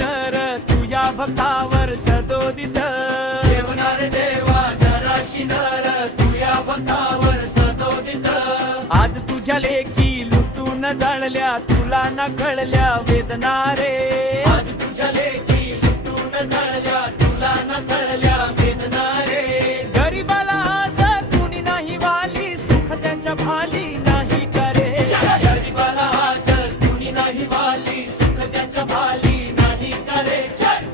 नर तुझ्या भक्तावर सदोदित ठेवणार देवा जराशी नर तुझ्या भक्तावर सदोदित आज तुझ्या लेखी लुटून जाळल्या तुला न कळल्या वेदना रे आज तुझ्या लेखी लुटून जाळल्या तुला न कळल्या वेदना रे गरीबाला आज कुणी नाही वाली सुख त्याच्या भाली नाही करे गरीबाला आज कुणी नाही वाली सुख त्याच्या भाली नाही करे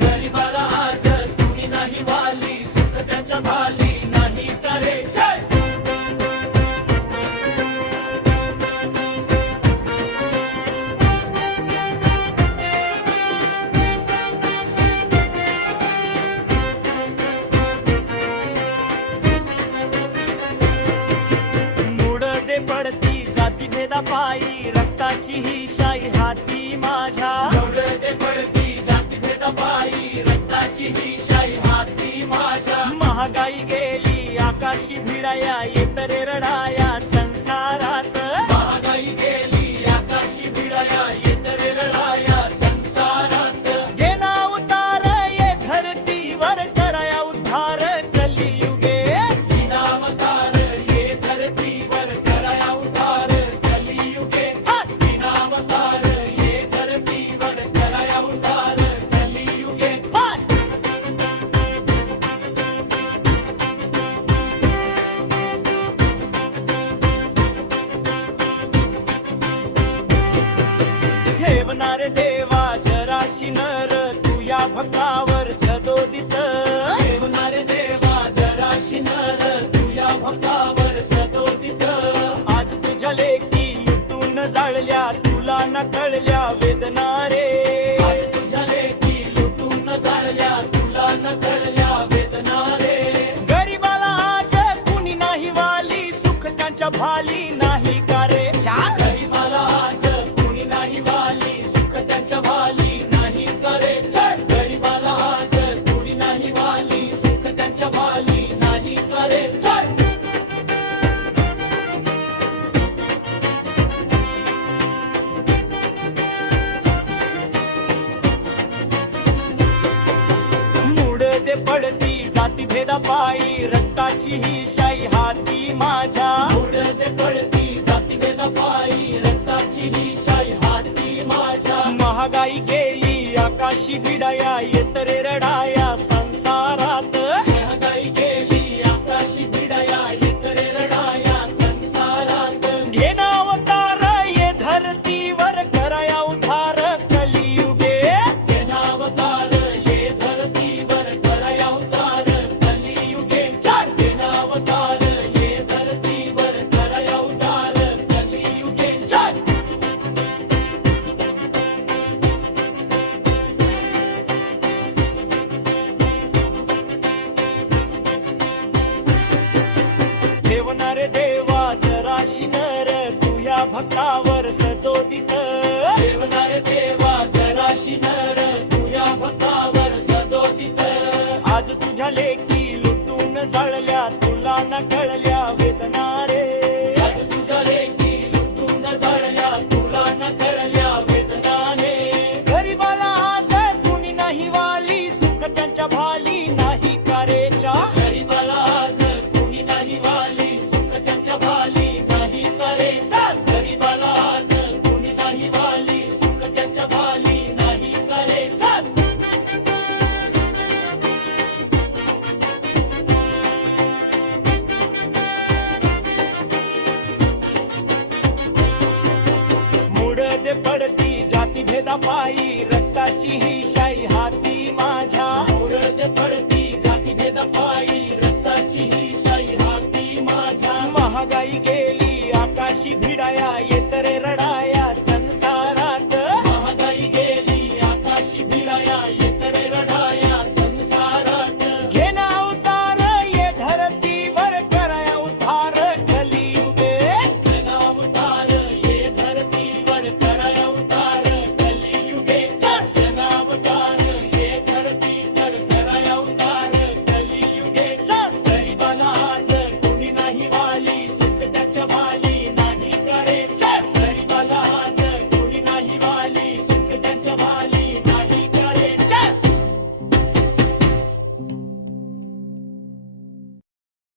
गरीबाला आज कुणी नाही वाली सुख त्याच्या भाली नाही करे मूड दे पडती जाती भेदा पायी रक्ताची ही शाही हाती माझ्या ते पडती जाती भेदा पायी रक्ताची ही शाही हाती माझ्या महागाई गेली आकाशी भिडाया येतरे रडाया संसारात महागाई गेली आकाशी भिडाया येतरे रडाया संसारात गेला उतार ये धरतीवर कराया उद्धार कलियुगे विनावतार ये धरतीवर कराया उद्धार कलियुगे विनावतार ये धरतीवर कराया उद्धार कलियुगे ठेवणारे देवा जराशी नर तुया भक्तावर सदोदित ठेवणारे देवा जराशी नर तुझ्या भक्तावर सदोदित आज तुझ्या लेखी लुटून जाळल्या तुला न कळल्या वेदना रे आज तुझ्या लेखी लुटून जाळल्या तुला न कळल्या वेदना रे गरीबाला आज कुणी नाही वाली सुख त्यांच्या भाली नाही का रे गरीबाला आज कुणी नाही वाली सुख त्यांच्या भाली नाही करे गरीबाला आज कुणी नाही वाली सुख त्यांच्या भाली नाही करे मूड दे पडती जाती भेदा पायी रक्ताची ही शाही हाती माझ्या उडते पडती जाती भेदा पायी रक्ताची ही शाही हाती माझ्या महागाई गेली आकाशी भिडाया येतरे रडाया संसारात महागाई गेली आकाशी भिडाया येतरे रडाया संसारात घेना अवतार ये धरतीवर कराया उद्धार कलियुगे नावतार ये धरतीवर कराया उतार कलियुगे नावतार ये धरतीवर कराया उतार कलियुगे ठेवणारे देवा जराशी नर तुया भक्तावर सदोदित ठेवणारे देवा जराशी नर तुझ्या भक्तावर सदोदित आज तुझ्या लेखी लुटून जाळल्या तुला न कळल्या वेदना रे आज तुझ्या लेखी लुटून जाळल्या तुला न कळल्या वेदनाने गरीबाला आज कुणी नाही वाली सुख त्यांच्या भाली नाही कारेच्या गरीबाला आज कुणी नाही वाली सुख त्यांच्या भाली नाही करे गरीबाला आज कुणी नाही वाली सुख त्यांच्या भाली नाही करे मूड दे पडती जाती भेदा पायी रक्ताची ही शाही हाती माझ्या उडते पडती जाती भेद पायी रक्ताची ही शाही हाती माझ्या महागाई गेली आकाशी भिडाया येतरे रडा